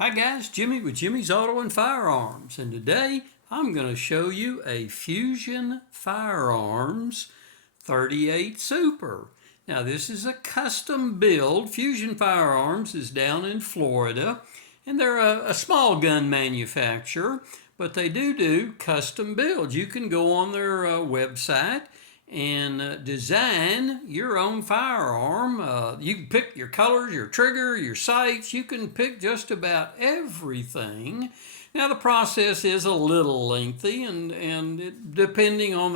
Hi guys, Jimmy with Jimmy's Auto and Firearms, and today I'm going to show you a Fusion Firearms 38 Super. Now this is a custom build. Fusion Firearms is down in Florida, and they're a small gun manufacturer, but they do custom builds. You can go on their website and design your own firearm. You can pick your colors, your trigger, your sights. You can pick just about everything. Now the process is a little lengthy, and depending on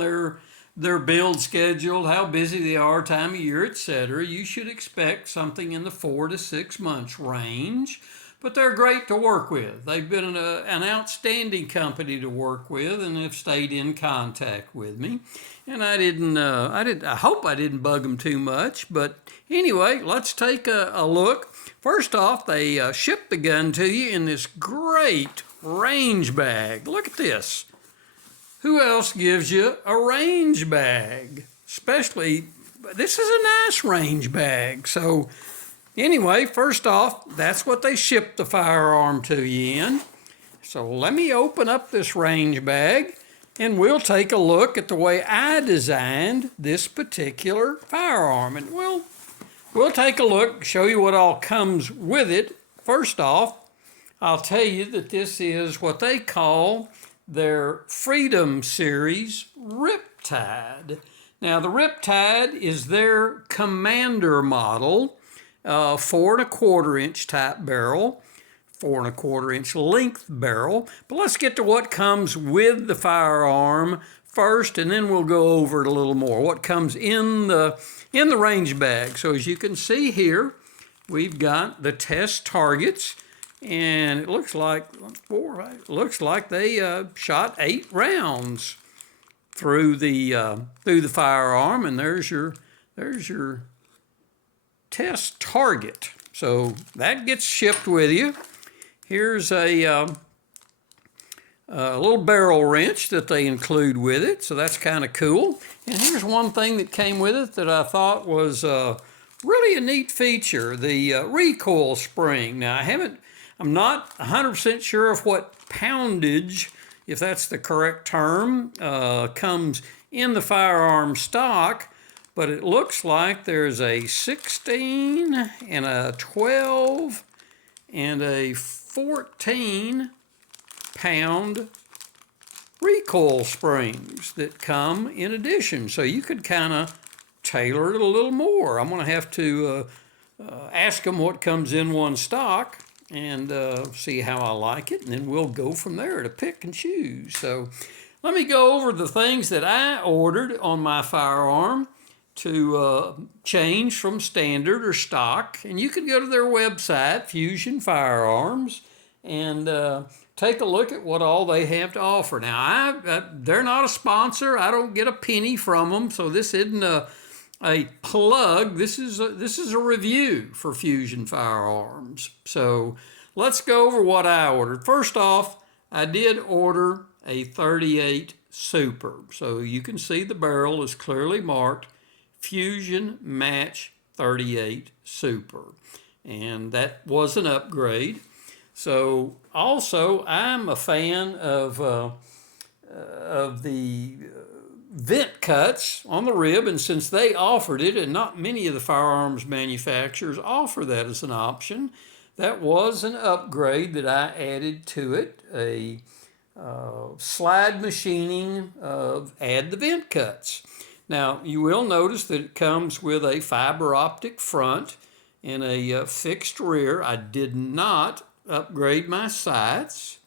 their build schedule, how busy they are, time of year, etc., you should expect something in the 4 to 6 months range. But they're great to work with. They've been an outstanding company to work with, and have stayed in contact with me. And I hope I didn't bug them too much. But anyway, let's take a look. First off, they ship the gun to you in this great range bag. Look at this. Who else gives you a range bag? Especially, this is a nice range bag. So anyway, first off, that's what they ship the firearm to you in. So let me open up this range bag, and we'll take a look at the way I designed this particular firearm. And we'll take a look, show you what all comes with it. First off, I'll tell you that this is what they call their Freedom Series Riptide. Now the Riptide is their commander model. 4¼ inch type barrel, 4¼ inch length barrel. But let's get to what comes with the firearm first, and then we'll go over it a little more. What comes in the range bag. So as you can see here, we've got the test targets, and it looks like they shot 8 rounds through the firearm, and there's your test target. So that gets shipped with you. Here's a little barrel wrench that they include with it, so that's kind of cool. And here's one thing that came with it that I thought was really a neat feature: the recoil spring. Now I'm not 100% sure of what poundage, if that's the correct term, comes in the firearm stock. But it looks like there's a 16 and a 12 and a 14 pound recoil springs that come in addition. So you could kind of tailor it a little more. I'm going to have to ask them what comes in one stock and see how I like it, and then we'll go from there to pick and choose. So let me go over the things that I ordered on my firearm to change from standard or stock. And you can go to their website, Fusion Firearms, and take a look at what all they have to offer. Now, they're not a sponsor. I don't get a penny from them, so this isn't a plug. This is a review for Fusion Firearms. So let's go over what I ordered. First off, I did order a 38 Super. So you can see the barrel is clearly marked Fusion Match 38 Super, and that was an upgrade. So also, I'm a fan of the vent cuts on the rib, and since they offered it, and not many of the firearms manufacturers offer that as an option, that was an upgrade that I added to it. A slide machining of add the vent cuts. Now, you will notice that it comes with a fiber optic front and a fixed rear. I did not upgrade my sights.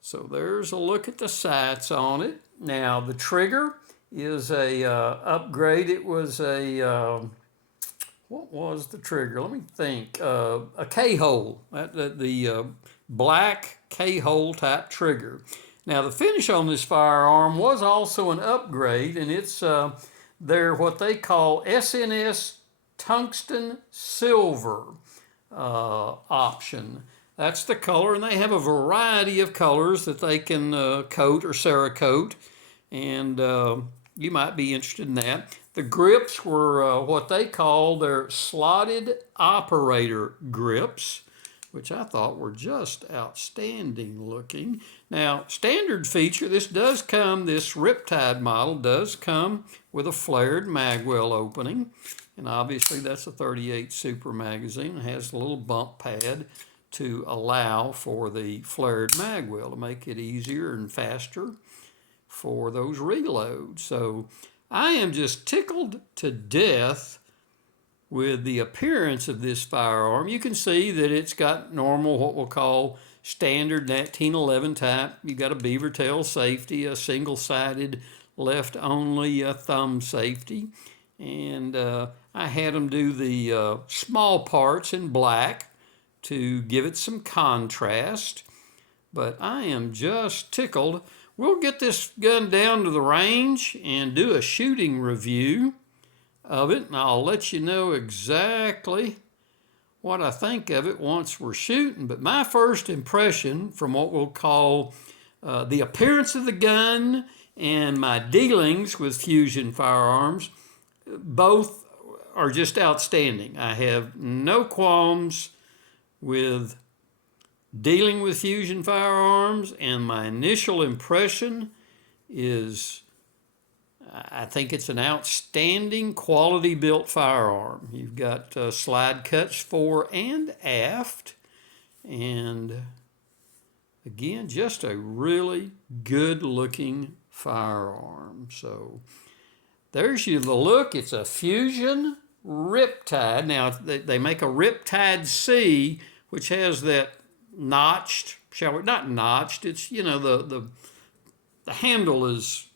So there's a look at the sights on it. Now, the trigger is a upgrade. It was a, what was the trigger? Let me think. A K-hole, the black K-hole type trigger. Now, the finish on this firearm was also an upgrade, and it's their what they call SNS Tungsten Silver option. That's the color, and they have a variety of colors that they can coat or Cerakote, and you might be interested in that. The grips were what they call their slotted operator grips. which I thought were just outstanding looking. Now, standard feature, this Riptide model does come with a flared magwell opening, and obviously that's a 38 Super magazine. It has a little bump pad to allow for the flared magwell to make it easier and faster for those reloads. So I am just tickled to death with the appearance of this firearm. You can see that it's got normal, what we'll call standard 1911 type. You got a beaver tail safety, a single-sided left-only thumb safety, and I had them do the small parts in black to give it some contrast, but I am just tickled. We'll get this gun down to the range and do a shooting review of it, and I'll let you know exactly what I think of it once we're shooting. But my first impression from what we'll call the appearance of the gun and my dealings with Fusion Firearms, both are just outstanding. I have no qualms with dealing with Fusion Firearms, and my initial impression is I think it's an outstanding quality built firearm. You've got slide cuts fore and aft, and again, just a really good looking firearm. So there's the look. It's a Fusion Riptide. Now they make a Riptide C, which has that notched, not notched, it's, the handle is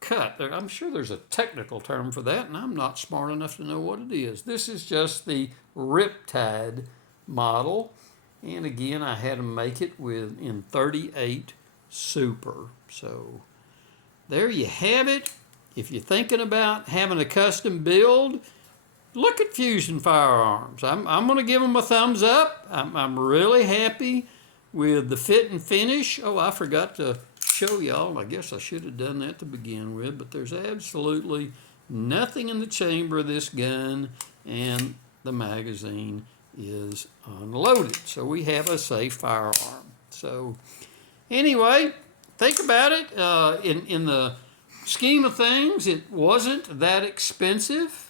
cut. I'm sure there's a technical term for that, and I'm not smart enough to know what it is. This is just the Riptide model, and again, I had them make it in 38 Super. So there you have it. If you're thinking about having a custom build, look at Fusion Firearms. I'm going to give them a thumbs up. I'm really happy with the fit and finish. Oh, I forgot to show y'all. I guess I should have done that to begin with, but there's absolutely nothing in the chamber of this gun, and the magazine is unloaded. So we have a safe firearm. So anyway, think about it. In the scheme of things, it wasn't that expensive.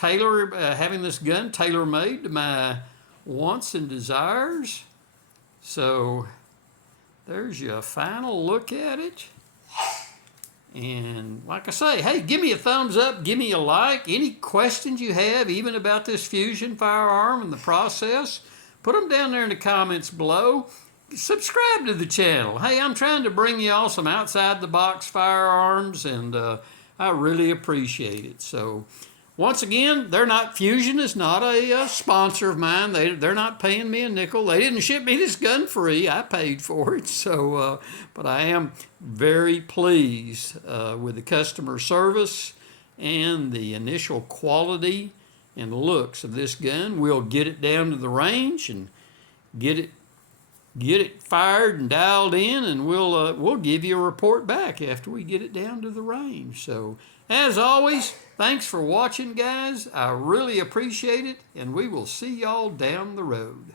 Having this gun tailor-made to my wants and desires. So there's your final look at it. And like I say, hey, give me a thumbs up, give me a like. Any questions you have, even about this Fusion firearm and the process, put them down there in the comments below. Subscribe to the channel. Hey, I'm trying to bring y'all some outside-the-box firearms, and I really appreciate it. So once again, Fusion is not a sponsor of mine. They're not paying me a nickel. They didn't ship me this gun free. I paid for it. So, but I am very pleased with the customer service and the initial quality and looks of this gun. We'll get it down to the range and get it fired and dialed in, and we'll give you a report back after we get it down to the range. So as always, thanks for watching, guys. I really appreciate it, and we will see y'all down the road.